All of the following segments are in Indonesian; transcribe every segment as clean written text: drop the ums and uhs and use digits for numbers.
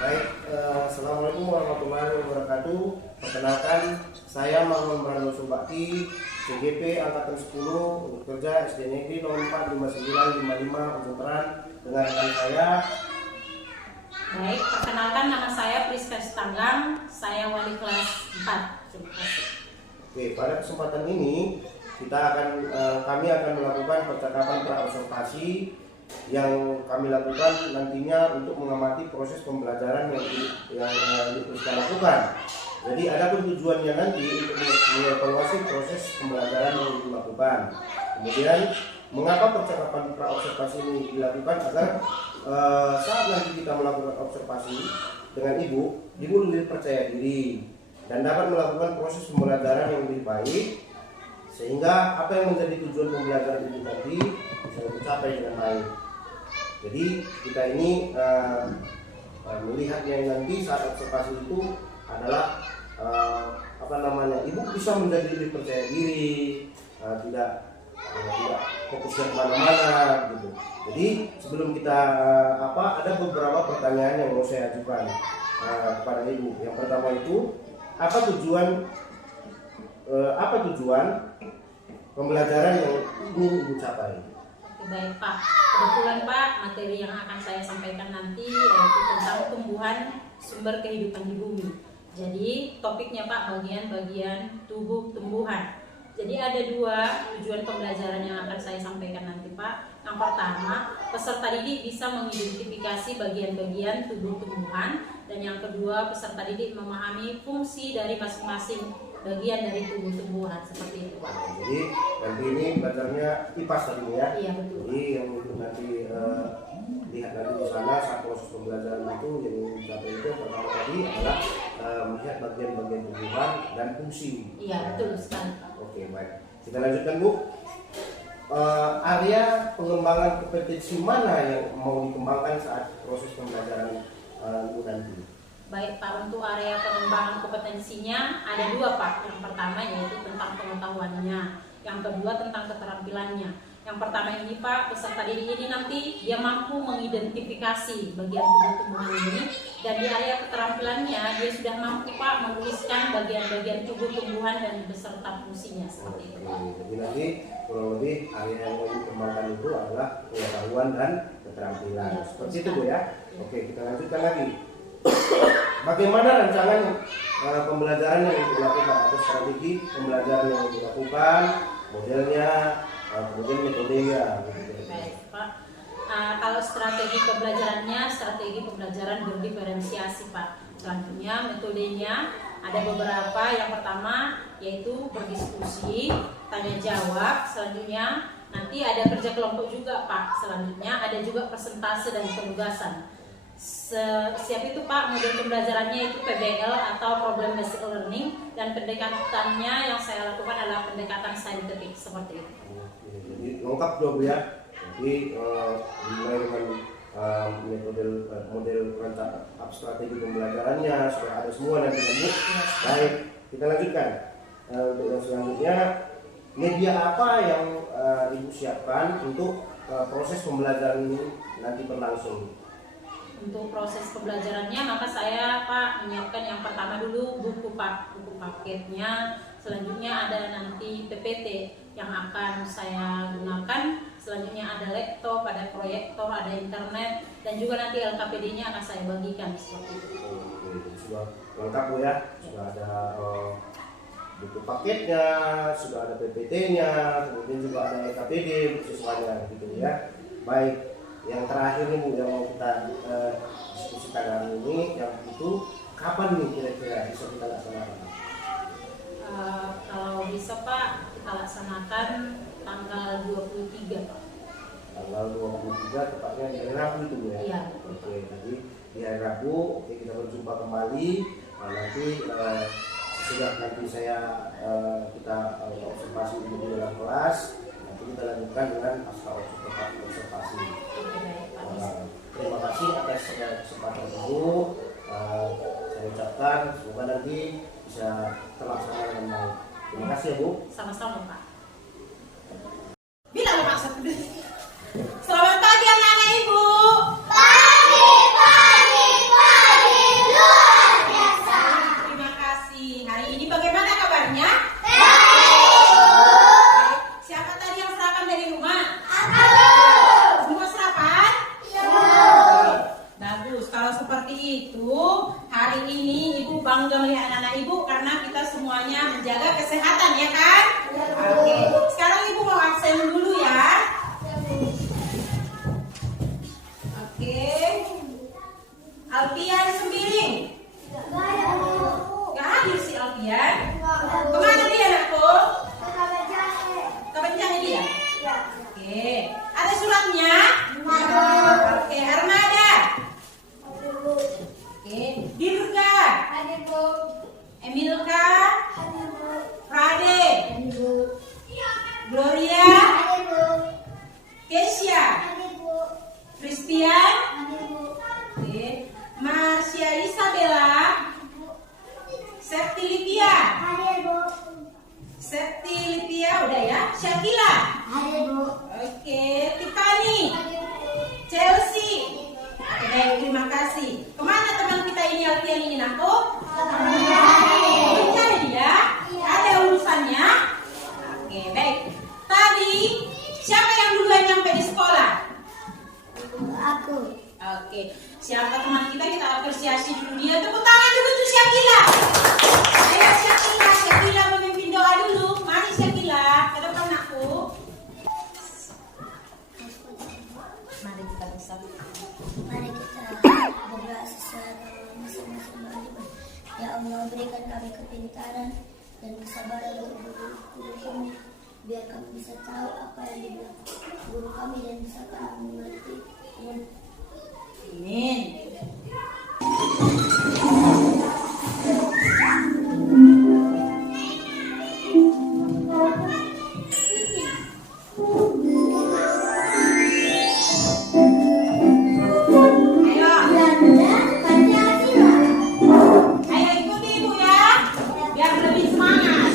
Baik, Assalamualaikum warahmatullahi wabarakatuh. Perkenalkan, saya Muhammad Brando Subakti, CGP Angkatan 10 untuk kerja SD Negeri 045955 Ujung Teran dengan rekan saya. Baik, perkenalkan nama saya Priska Stanggang, saya wali kelas 4. Terima kasih. Oke, pada kesempatan ini kami akan melakukan percakapan praobservasi yang kami lakukan nantinya untuk mengamati proses pembelajaran yang kita lakukan. Jadi ada tujuannya nanti untuk mengevaluasi proses pembelajaran yang dilakukan. Kemudian mengapa percakapan praobservasi ini dilakukan agar saat nanti kita melakukan observasi dengan ibu lebih percaya diri dan dapat melakukan proses pembelajaran yang lebih baik, sehingga apa yang menjadi tujuan pembelajaran itu tadi bisa tercapai dengan baik. Jadi kita ini melihat yang nanti saat observasi itu adalah ibu bisa menjadi lebih percaya diri, tidak fokusnya kemana-mana gitu. Jadi sebelum kita ada beberapa pertanyaan yang mau saya ajukan kepada ibu. Yang pertama itu apa tujuan pembelajaran yang ingin ibu capai? Oke, baik Pak. Kebetulan Pak, materi yang akan saya sampaikan nanti yaitu tentang tumbuhan sumber kehidupan di bumi. Jadi topiknya Pak, bagian-bagian tubuh tumbuhan. Jadi ada dua tujuan pembelajaran yang akan saya sampaikan nanti Pak. Yang pertama, peserta didik bisa mengidentifikasi bagian-bagian tubuh tumbuhan, dan yang kedua, peserta didik memahami fungsi dari masing-masing bagian dari tubuh tumbuhan, seperti itu Pak. Jadi nanti ini belajarnya IPAS tadi ya? Iya betul. Jadi yang untuk nanti lihat nanti di sana saat proses pembelajaran itu yang dicapai itu pertama tadi adalah melihat bagian-bagian tumbuhan dan fungsi. Iya betul sekali Pak. Oke, baik. Kita lanjutkan Bu. Area pengembangan kompetensi mana yang mau dikembangkan saat proses pembelajaran Ibu nanti? Baik Pak, untuk area pengembangan kompetensinya ada dua Pak. Yang pertama yaitu tentang pengetahuannya, yang kedua tentang keterampilannya. Yang pertama ini Pak, peserta didik ini nanti dia mampu mengidentifikasi bagian tubuh tumbuhan ini, dan di area keterampilannya dia sudah mampu Pak menuliskan bagian-bagian tubuh tumbuhan dan beserta fungsinya, seperti itu Pak. Jadi nanti kurang lebih area yang mau dikembangkan itu adalah pengetahuan dan keterampilan. Ya, seperti itu Bu ya. Oke, kita lanjutkan lagi. Bagaimana rancangan pembelajaran yang dilakukan atau strategi pembelajaran yang dilakukan, modelnya, kemudian metodenya? Baik Pak. Kalau strategi pembelajaran berdiferensiasi Pak. Selanjutnya metodenya ada beberapa. Yang pertama yaitu berdiskusi, tanya jawab. Selanjutnya nanti ada kerja kelompok juga Pak. Selanjutnya ada juga presentase dan penugasan. Siap itu Pak, model pembelajarannya itu PBL atau Problem Based Learning, dan pendekatannya yang saya lakukan adalah pendekatan saintifik, seperti itu. Jadi lengkap dong Bu ya. Jadi dimulai dengan model strategi pembelajarannya sudah ada semua nanti Bu. Baik, kita lanjutkan. Untuk yang selanjutnya, media apa yang Ibu siapkan untuk proses pembelajaran ini nanti berlangsung? Untuk proses pembelajarannya maka saya Pak menyiapkan yang pertama dulu buku paketnya. Selanjutnya ada nanti PPT yang akan saya gunakan. Selanjutnya ada laptop, ada proyektor, ada internet, dan juga nanti LKPD-nya akan saya bagikan, seperti itu. Oke, sudah lengkap Bu ya. Sudah ada buku paketnya, sudah ada PPT-nya, kemudian juga ada LKPD siswanya gitu ya. Baik. Yang terakhir nih Bu, yang mau kita diskusikan hari ini, yang itu kapan nih kira-kira bisa kita laksanakan? Kalau bisa Pak, kita laksanakan tanggal 23 Pak. Tanggal 23 tepatnya di hari Rabu itu ya? Iya. Oke, jadi di hari Rabu, oke, kita berjumpa kembali. Nanti sudah nanti kita observasi di dalam kelas. Nanti kita lanjutkan dengan pasca observasi. Terima kasih atas kesempatan itu. Saya ucapkan semoga nanti bisa terlaksana dengan baik. Terima kasih ya Bu. Sama-sama Pak. Bila maksud selamat pagi anak-anak Ibu. Pagi, pagi, pagi. Oke, ada suratnya? Oke, Armada. Oke, Dirga. Emilka. Frade. Gloria. Kesia. Christian. Oke, Marsha Isabella. Septi Livia. Septi Livia udah ya. Syakila. Oke, Tiffany. Chelsea. Oke, baik, terima kasih. Kemana teman kita ini Alfian ingin aku? Mencari dia. Ada urusannya. Oke, baik. Tadi siapa yang duluan nyampe di sekolah? Aku. Oke, siapa teman kita apresiasi dulu dia. Tepuk tangan dulu tuh Syakila. Ayo Syakila, Syakila memimpin doa dulu. Mari Syakila, ke depan aku. Mari kita bersama. Mari kita berdoa secara masing-masing beriman. Ya Allah, berikan kami kepintaran dan kesabaran untuk guru kami, biar kami bisa tahu apa yang dibilang guru kami dan bisa kami mengerti. Amin. Ayo ikuti Ibu ya, biar lebih semangat.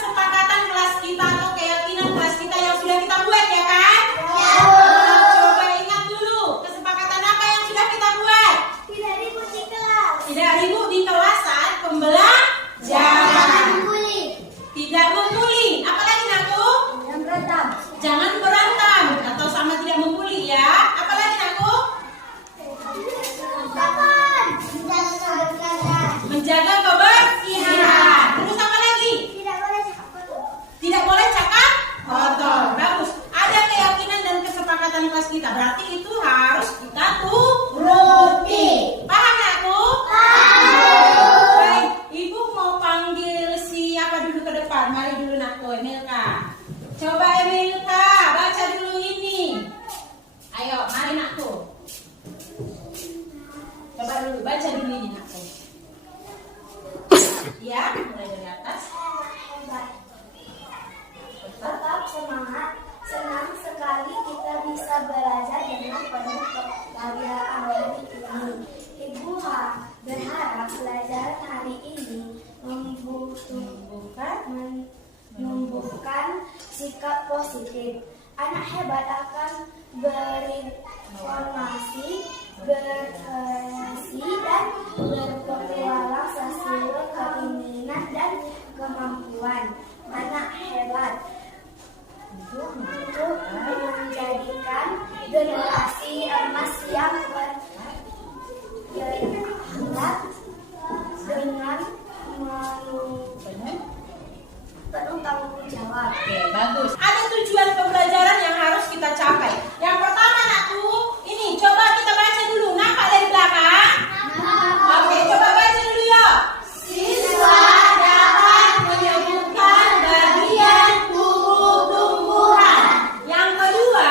Kesepakatan kelas kita atau keyakinan kelas kita yang sudah kita buat ya kan? Coba ingat dulu, kesepakatan apa yang sudah kita buat? Tidak ribut di kelas. Tidak ribut di kelas saat pembelajaran. Tidak membuli. Apalagi Naku? Yang berantem. Jangan berantem atau sama tidak membuli ya. Apalagi Naku? Kapan? Jangan. Menjaga kebersihan. Terus apa lagi? Tidak boleh cakap. Tidak boleh cakap kotor. Bagus. Ada keyakinan dan kesepakatan kelas kita. Berarti itu harus kita turuti. Paham Naku? Baik. Ibu mau panggil siapa dulu ke depan? Mari dulu Naku, Emilka. Coba Emilka, baca dulu ini. Ayo, mari Naku. Coba dulu, baca dulu ini Naku. Ya, mulai dari atas. Hebat. Tetap semangat. Senang sekali kita bisa belajar dengan penuh keceriaan hari ini. Ibu berharap pelajaran hari ini menumbuhkan sikap positif. Anak hebat akan berinformasi, berkreasi, dan berpetualang sesuai keinginan dan kemampuan. Anak hebat untuk menjadikan generasi emas yang berhebat dengan penuh tanggung jawab. Oke, bagus. Ada tujuan pembelajaran yang harus kita capai. Yang pertama, Naku, ini coba kita baca dulu. Nampak dari belakang? Oke, coba baca dulu ya. Siswa dapat menyebutkan bagian tubuh tumbuhan. Yang kedua,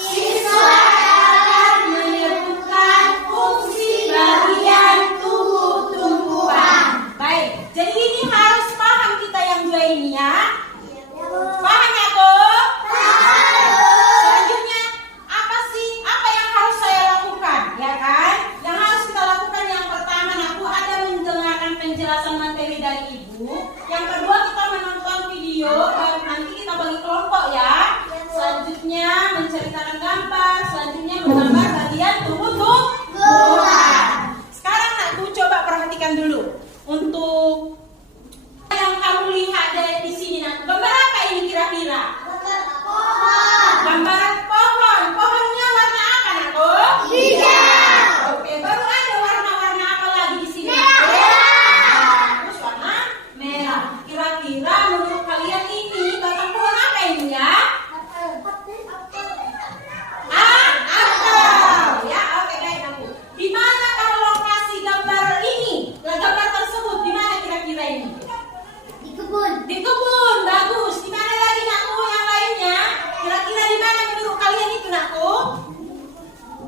siswa dapat menyebutkan fungsi bagian tubuh tumbuhan. Baik, jadi ini harus paham kita yang dua ini ya. Paham ya, Ko? Selanjutnya aku?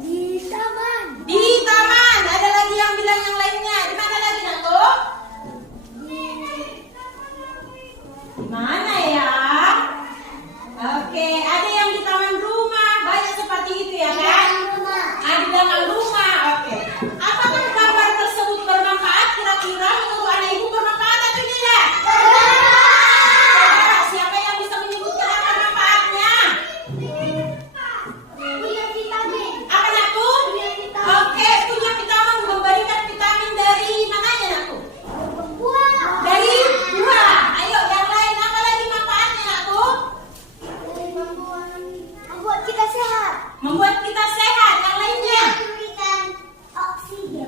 Di taman. Di taman. Ada lagi yang bilang yang lainnya. Di mana lagi aku? Di mana ya? Oke, ada yang di taman rumah. Banyak seperti itu ya kan? Ada di belakang rumah. Oke. Apakah gambar tersebut bermanfaat? Kira-kira menurut anak ibu bermanfaat atau tidak? Coba, siapa yang bisa menyebutkan apa manfaatnya? Punya vitamin. Apa anakku? Punya vitamin. Oke, punya vitamin, memberikan vitamin dari mananya anakku? Buah. Dari buah. Ayo yang lain, apa lagi manfaatnya anakku? Membuat kita sehat. Membuat kita sehat. Yang lainnya? Memberikan oksigen.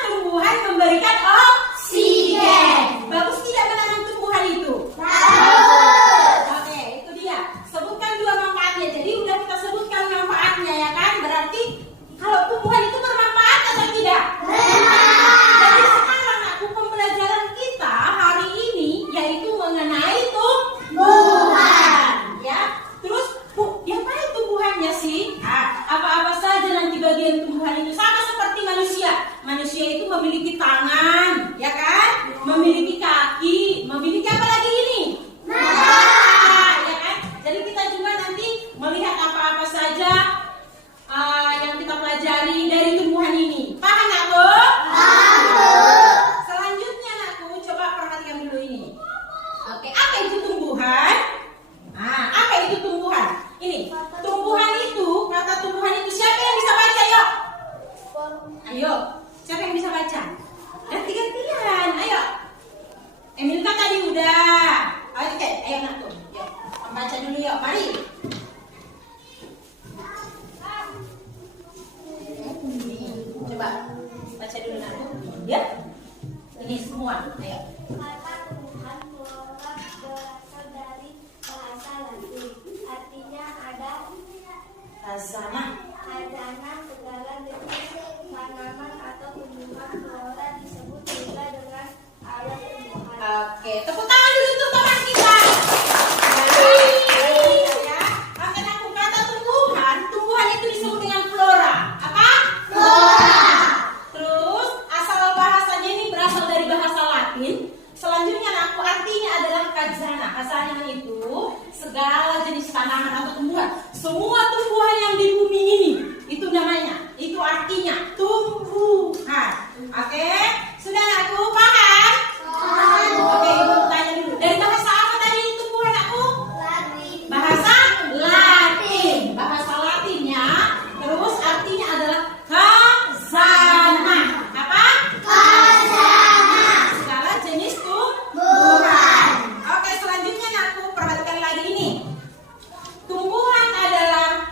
Tumbuhan memberikan oksigen. Bagus tidak menanam tumbuhan itu? Oke, itu dia. Sebutkan dua manfaatnya. Jadi udah kita sebutkan manfaatnya ya kan? Berarti kalau tumbuhan itu bermanfaat atau tidak? Jadi sekarang aku pembelajaran kita hari ini yaitu mengenai tumbuhan. Ya. Terus diapain tumbuhannya sih? Apa-apa saja nanti bagian tumbuhan itu sama seperti manusia. Manusia itu memiliki tangan, ya kan? Memiliki kaki, memiliki apa lagi ini? Mata, ya kan? Jadi kita juga nanti melihat apa-apa saja yang kita pelajari dari tumbuhan ini. Paham aku? Selanjutnya aku coba perhatikan dulu ini. Oke, apa itu tumbuhan? Apa itu tumbuhan? Ini, tumbuhan itu, kata tumbuhan itu siapa yang bisa baca yuk? Ayo, siapa yang bisa baca? Ganti-gantian, ayo. Emilka tadi udah. Oke, ayo nak tuh. Yuk, baca dulu yuk, mari. Coba baca dulu nak tuh. Ya. Ini semua, ayo. Kata tumbuhan flora berasal dari bahasa Latin. Artinya ada Khazanah. khazanah segala jenis tanaman atau tumbuhan flora disebut juga dengan alat tumbuhan. Oke, tepuk tangan dulu untuk teman kita. Ya. Akan aku kata tumbuhan, tumbuhan itu disebut dengan flora. Apa? Flora. Terus asal bahasanya ini berasal dari bahasa Latin. Selanjutnya aku artinya adalah khazanah. Khazanah itu segala jenis tanaman atau tumbuhan. Semua tumbuhan yang di bumi ini itu namanya, itu artinya tumbuhan. Oke? Sudah aku paham? Oke, ibu tanya dulu. Dari bahasa apa tadi tumbuhan aku? Bahasa Latin. Bahasa Latinnya terus artinya adalah khazanah. Apa? Segala jenis tumbuhan. Oke, selanjutnya aku perhatikan lagi ini. Tumbuhan adalah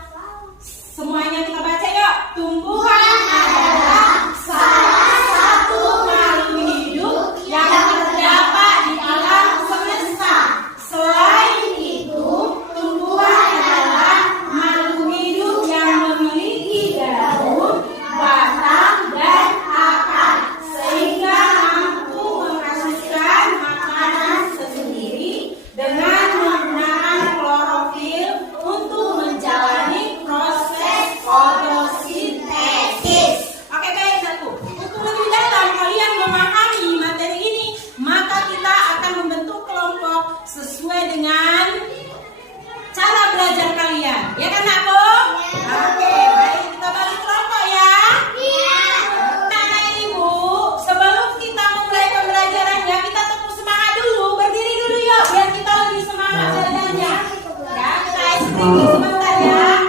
semuanya kita baca yuk. Tumbuhan adalah salah satu makhluk hidup yang terdapat di alam semesta. Selain itu, tumbuhan adalah makhluk hidup yang memiliki daun, batang, dan akar sehingga mampu menghasilkan makanan sendiri dengan menggunakan klorofil untuk menjalani proses fotosintesis. Oke, baik aku. Untuk lebih dalam kalian memahami materi ini, maka kita akan membentuk kelompok sesuai dengan cara belajar kalian. Ya kan aku? Oke, baik kita balik kelompok ya. Anak ibu, sebelum kita memulai pembelajarannya, kita tepuk semangat dulu. Berdiri dulu yuk, biar kita lebih semangat belajarnya. Ya, kita ice-cream sebentar ya.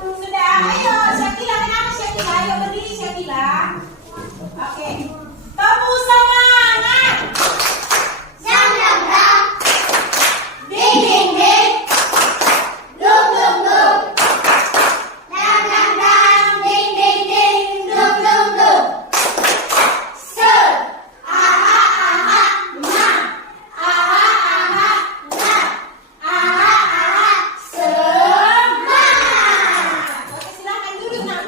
Sudah, ayo Syakila, kenapa Syakila? Ayo berdiri Syakila. Oke, tepuk semangat. Ding ding ding. Dum dum dum. Dang dang dang. Ding ding ding. Dum dum dum. Se. Aha aha. Ma. Aha aha. Na. Aha aha. Semangat. Oke, silakan duduk nak.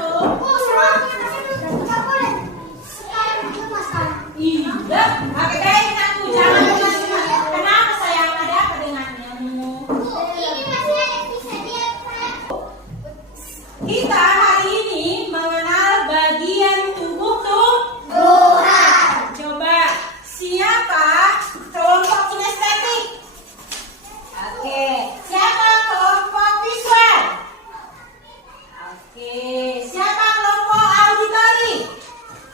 Oke, siapa kelompok auditory?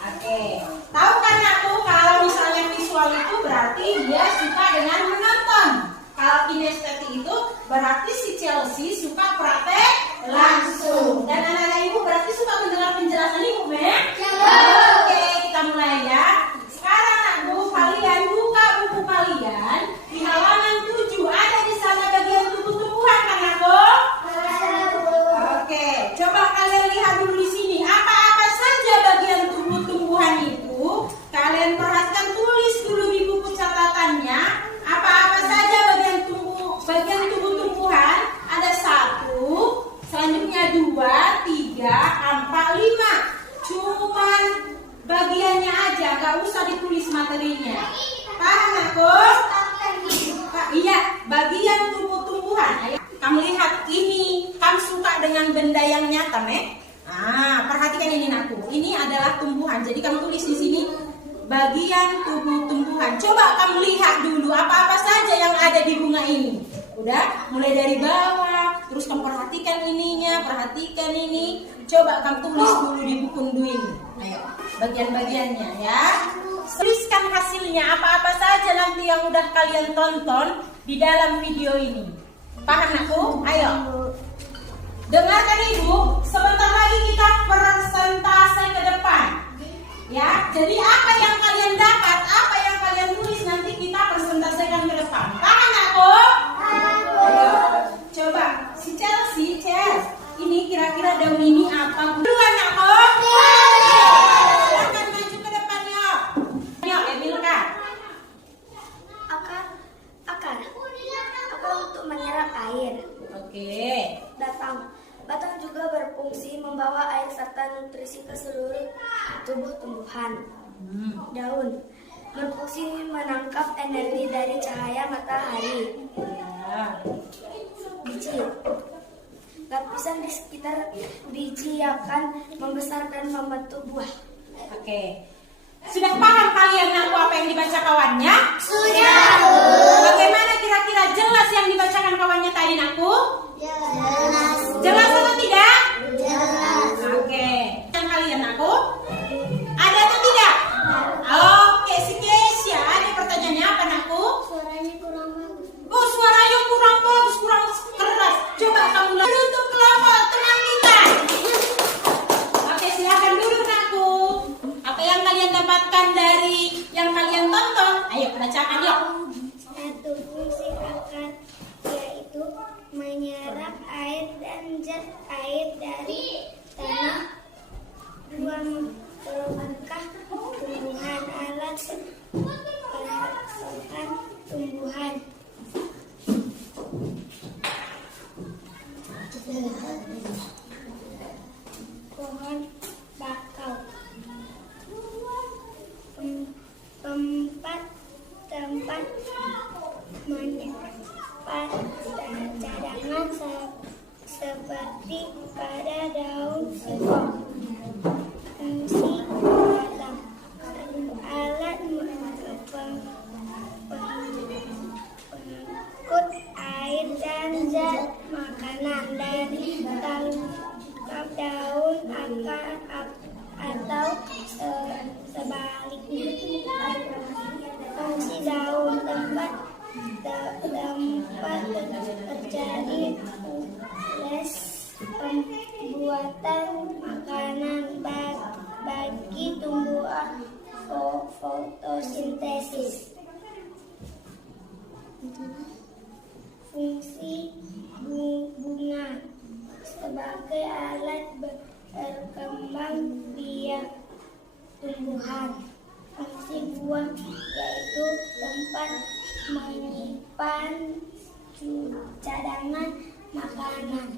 Oke, tahu kan aku kalau misalnya visual itu berarti dia suka dengan menonton. Kalau kinestetik itu berarti si Chelsea suka praktek langsung. Dan anak-anak ibu berarti suka mendengar penjelasan ibu, ya? Oke, kita mulai ya. Sekarang aku kalian buka buku kalian di halaman 7. Ada di sana bagian tumbuh-tumbuhan kan aku? Oke, coba kalian lihat dulu di sini. Apa-apa saja bagian tumbuh-tumbuhan itu? Kalian perhatikan, tulis dulu di buku catatannya. Apa-apa saja bagian tumbuh-tumbuhan? Ada 1, selanjutnya 2, 3, 4, 5. Cuman bagiannya aja, gak usah ditulis materinya. Paham aku? Iya, bagian tumbuh-tumbuhan. Ayo, kamu lihat ini, kamu suka dengan benda yang nyata, Mek? Perhatikan ini aku. Ini adalah tumbuhan. Jadi kamu tulis di sini bagian tumbuh-tumbuhan. Coba kamu lihat dulu apa-apa saja yang ada di bunga ini. Udah, mulai dari bawah, terus kamu perhatikan ininya, perhatikan ini. Coba kamu tulis dulu di buku undu ini. Ayo, bagian-bagiannya ya. Tuliskan hasilnya apa-apa saja nanti yang udah kalian tonton di dalam video ini. Paham aku? Ayo. Dengarkan ibu, sebentar lagi kita persentase ke depan. Ya, jadi apa yang kalian dapat, apa yang kalian tulis nanti kita persentasekan ke depan. Paham aku? Ayo, coba si Chelsea, ini kira-kira daun ini apa? Duluan aku. Silakan maju ke depan yuk. Yuk, Emilka. Akar untuk menyerap air. Oke. Batang juga berfungsi membawa air serta nutrisi ke seluruh tubuh tumbuhan. Daun berfungsi menangkap energi dari cahaya matahari. Biji, lapisan di sekitar biji akan membesar dan membentuk buah. Oke. Sudah paham kalian aku apa yang dibaca kawannya? Sudah. Bagaimana kira-kira jelas yang dibacakan kawannya tadi aku? Jelas. Jelas atau tidak? Jelas. Oke. Yang kalian aku? Ada atau tidak? Oke, si Keisha, ada pertanyaannya apa aku? Suaranya kurang bagus. Oh, suaranya kurang bagus, kurang keras. Coba kamu lalu untuk kelompok teman kita. Oke, silakan duduk aku. Apa yang kalian dapatkan dari yang kalian tonton? Ayo, bacakan yuk. Satu, fungsi akar yaitu menyerap air dan zat air dari tanah. 2, melengkah tumbuhan, alat perangsang tumbuhan. Pohon bakau. Tempat menyimpan cadangan seperti pada daun singkong. Fungsi batang, alat pengangkut air dan zat makanan dari tangkap daun, akar atau sebaliknya. Fungsi daun, tempat terjadi proses pembuatan makanan bagi tumbuhan fotosintesis. Fungsi bunga sebagai alat berkembang biak tumbuhan. Fungsi buah yaitu tempat menyimpan cadangan makanan.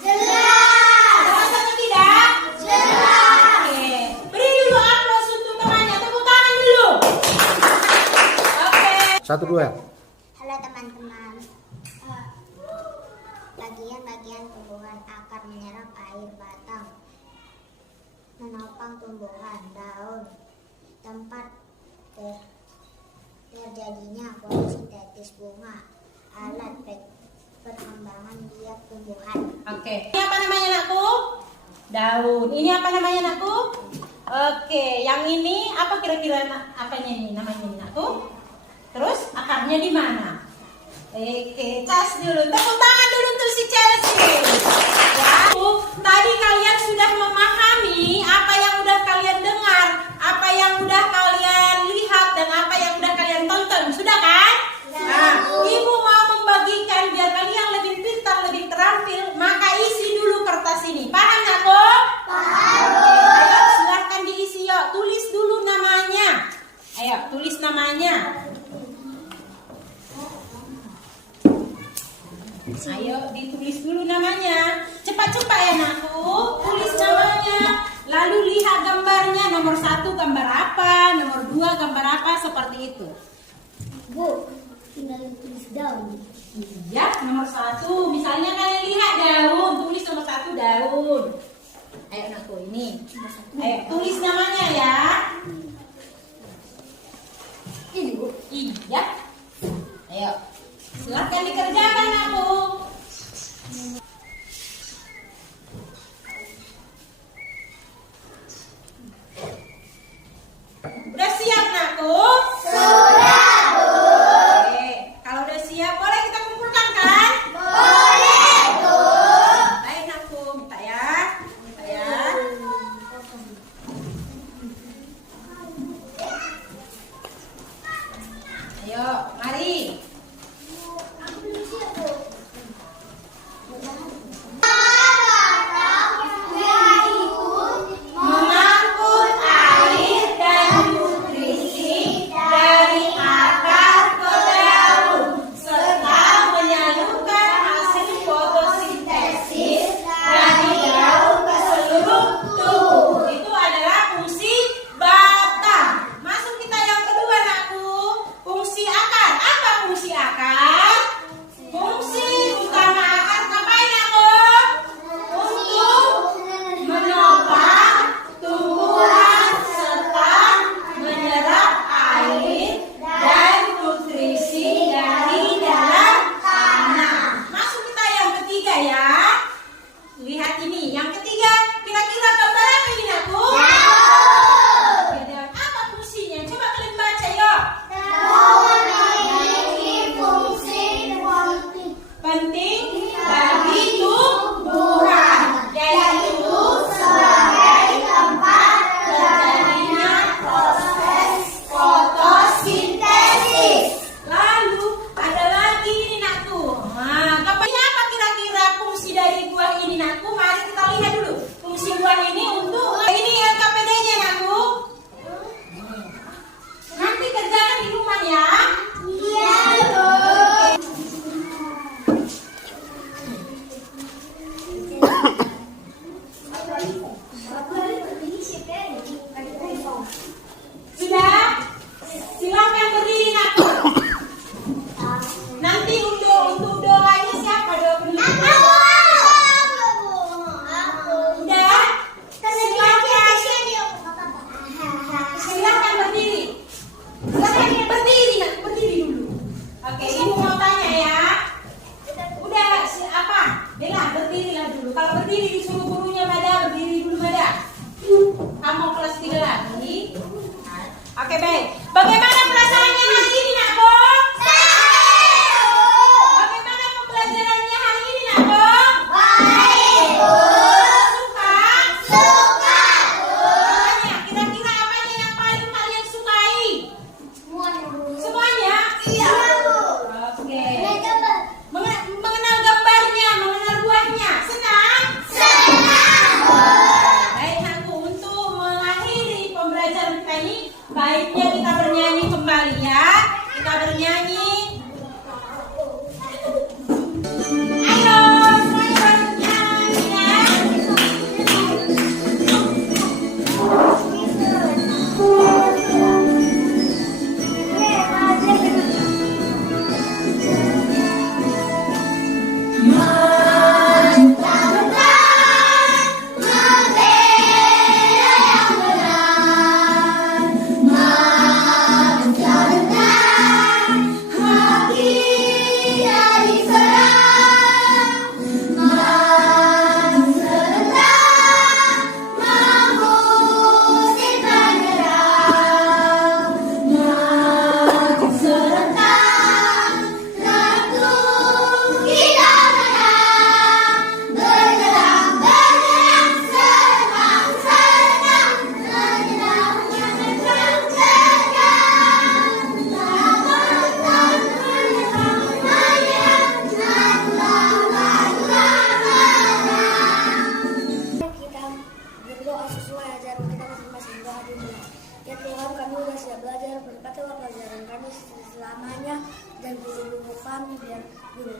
Jelas atau tidak? Jelas. Oke. Beri dulu aplaus untuk temannya. Tepuk tangan dulu. Oke. 1, 2. Halo teman-teman. Bagian-bagian tumbuhan: akar menyerap air, batang menopang tumbuhan, daun tempat terjadinya fotosintesis, bunga alat perkembangan biak tumbuhan. Oke. Ini apa namanya anakku? Daun. Ini apa namanya anakku? Oke. Yang ini apa kira-kira apanya ini namanya ini anakku? Terus akarnya di mana? Oke, cas dulu. Tepuk tangan dulu untuk si Chelsea. Ya. Tadi kalian sudah memahami apa yang udah kalian dengar, apa yang udah kalian lihat, dan apa yang udah kalian tonton. Sudah kan? Nah, Ibu mau membagikan biar kalian lebih pintar, lebih terampil. Maka isi dulu kertas ini. Paham nggak, kok? Paham. Ayo, silahkan diisi yuk. Tulis dulu namanya. Ayo, tulis namanya. Ayo ditulis dulu namanya. Cepat-cepat ya anakku. Tulis namanya. Lalu lihat gambarnya. Nomor 1 gambar apa, nomor 2 gambar apa, seperti itu. Bu, tinggal tulis daun. Ya, nomor 1. Misalnya kalian lihat daun, tulis nomor 1 daun. Ayo anakku ini. Ayo tulis namanya ya. Ini Bu. Iya. Ayo. Silahkan dikerjakan aku. Udah siap nakku? Sudah, Bu. Oke, kalau udah siap boleh kita kumpulkan kan? Boleh, Bu. Baik nakku, minta ya. Minta ya. Ayo, mari. Aku belum siap, Bu.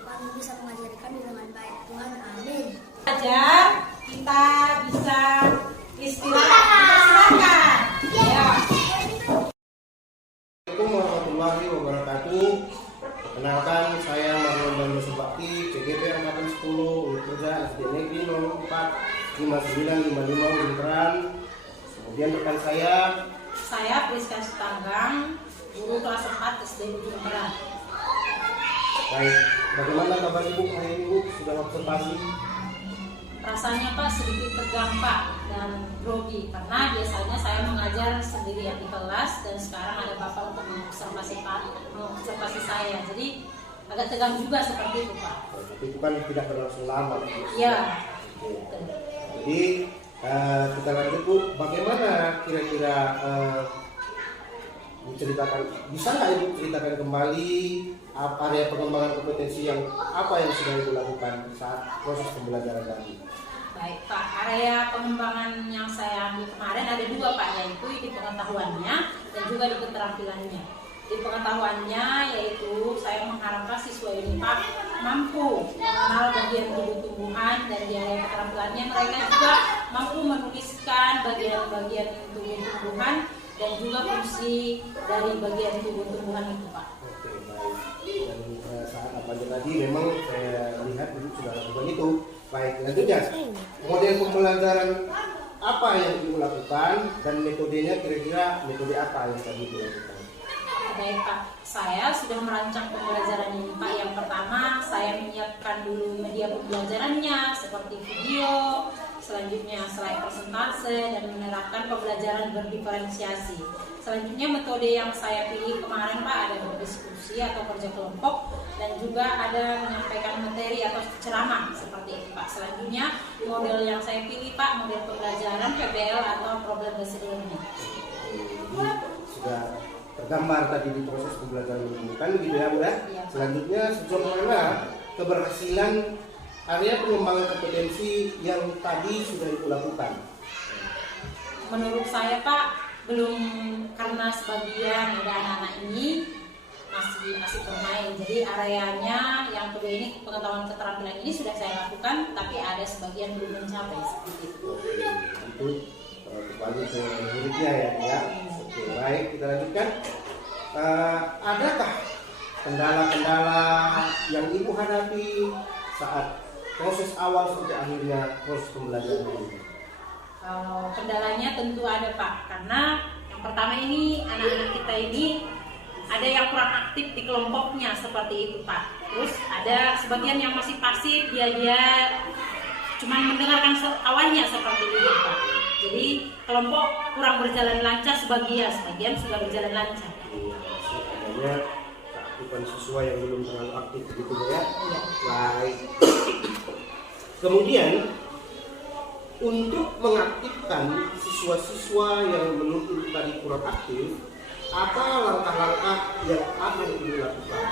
kami bisa mengajari kami dengan baik. Tuhan, amin. Ajar kita bisa istirahat. Silakan. Ya. Assalamualaikum warahmatullahi wabarakatuh. Perkenalkan, saya Marlon Dando Subakti, CGP Angkatan 10, Unit Kerja SD Negeri 04 5955 Uniteran. Kemudian rekan saya Priska Sutanggang, guru kelas 4 SD Uniteran. Baik, bagaimana kabar Ibu hari ini, Bu? Sudah observasi? Rasanya Pak sedikit tegang Pak dan grogi karena biasanya saya mengajar sendirian di kelas dan sekarang ada Bapak untuk mengobservasi saya, jadi agak tegang juga seperti itu Pak. Tapi itu kan tidak berlangsung lama. Iya. Jadi kita lanjut Bu, bagaimana kira-kira diceritakan, bisa nggak Ibu ceritakan kembali area pengembangan kompetensi yang sudah Ibu lakukan saat proses pembelajaran tadi? Baik Pak, area pengembangan yang saya ambil kemarin ada 2 Pak, yaitu di pengetahuannya dan juga di keterampilannya. Di pengetahuannya yaitu saya mengharapkan siswa ini Pak mampu mengenal bagian tubuh tumbuhan, dan di area keterampilannya mereka juga mampu menuliskan bagian-bagian tubuh tumbuhan dan juga fungsi dari bagian tubuh tumbuhan itu Pak. Oke, baik. Dan saat apa aja tadi memang saya lihat Ibu sudah lakukan itu. Baik, lanjutnya model pembelajaran apa yang Ibu lakukan dan metodenya, kira-kira metode apa yang tadi Ibu lakukan? Baik Pak, saya sudah merancang pembelajaran ini Pak. Yang pertama saya menyiapkan dulu media pembelajarannya seperti video, selanjutnya slide persentase, dan menerapkan pembelajaran berdiferensiasi. Selanjutnya metode yang saya pilih kemarin Pak ada berdiskusi atau kerja kelompok, dan juga ada menyampaikan materi atau ceramah seperti itu Pak. Selanjutnya model yang saya pilih Pak, model pembelajaran PBL atau problem based learning. Sudah tergambar tadi di proses pembelajaran ini kan begitu ya Bu ya? Iya. Selanjutnya sejauh mana keberhasilan area pengembangan kompetensi yang tadi sudah Ibu lakukan? Menurut saya Pak belum, karena sebagian ada anak-anak ini masih bermain, jadi areanya yang kedua ini pengetahuan keterampilan ini sudah saya lakukan, tapi ada sebagian belum mencapai seperti itu. Itu kembali ke muridnya ya. Oke, baik, kita lanjutkan. Adakah kendala-kendala yang Ibu hadapi saat proses awal sampai akhirnya proses pembelajaran ini? Kalau kendalanya tentu ada Pak, karena yang pertama ini anak-anak kita ini ada yang kurang aktif di kelompoknya seperti itu Pak. Terus ada sebagian yang masih pasif, dia cuma mendengarkan awalnya seperti itu Pak. Jadi kelompok kurang berjalan lancar, sebagian sudah berjalan lancar. Adanya keaktifan siswa yang belum terlalu aktif begitu ya. Iya. Baik. Kemudian untuk mengaktifkan siswa-siswa yang menurut Ibu tadi kurang aktif, apa langkah-langkah yang akan Ibu lakukan?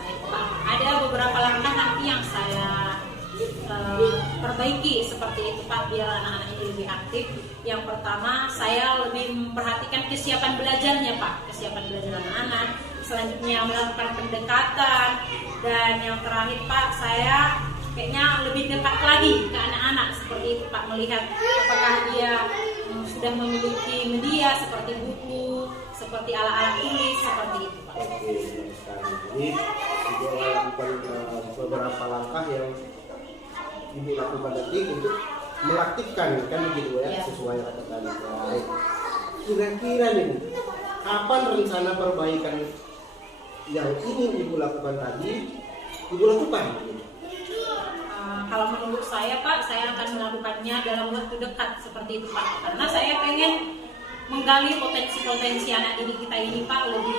Baik Pak, ada beberapa langkah nanti yang saya perbaiki seperti itu Pak, biar anak-anak ini lebih aktif. Yang pertama, saya lebih memperhatikan kesiapan belajarnya Pak, kesiapan belajar anak-anak. Selanjutnya melakukan pendekatan, dan yang terakhir Pak, saya kayaknya lebih dekat lagi ke anak-anak seperti itu Pak, melihat apakah dia sudah memiliki media seperti buku, seperti alat-alat tulis seperti itu Pak. Oke, baik sekali. Jadi Ibu lakukan beberapa langkah yang Ibu lakukan nanti untuk mengaktifkan kan begitu ya, sesuai kata tadi. Baik. Kira-kira nih, kapan rencana perbaikan yang ingin Ibu lakukan tadi Ibu lakukan? Kalau menurut saya Pak, saya akan melakukannya dalam waktu dekat seperti itu Pak, karena saya pengen menggali potensi-potensi anak didik kita ini Pak lebih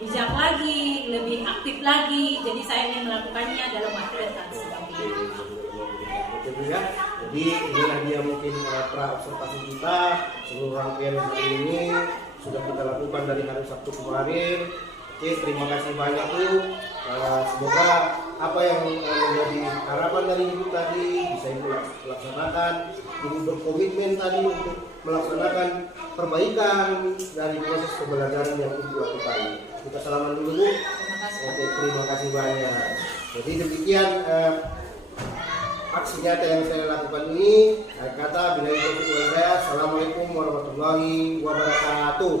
bijak lagi, lebih aktif lagi. Jadi saya ingin melakukannya dalam waktu dekat seperti itu. Begitu ya. Jadi inilah dia mungkin pra observasi kita, seluruh rangkaian hari ini sudah kita lakukan dari hari Sabtu kemarin. Oke, terima kasih banyak Bu. Semoga apa yang menjadi harapan dari Ibu tadi bisa Ibu laksanakan. Ibu berkomitmen tadi untuk melaksanakan perbaikan dari proses pembelajaran yang Ibu lakukan. Kita salaman dulu Bu. kasih. Oke, terima kasih banyak. Jadi demikian aksi nyata yang saya lakukan ini. Kata bila itu saya, Assalamualaikum warahmatullahi wabarakatuh.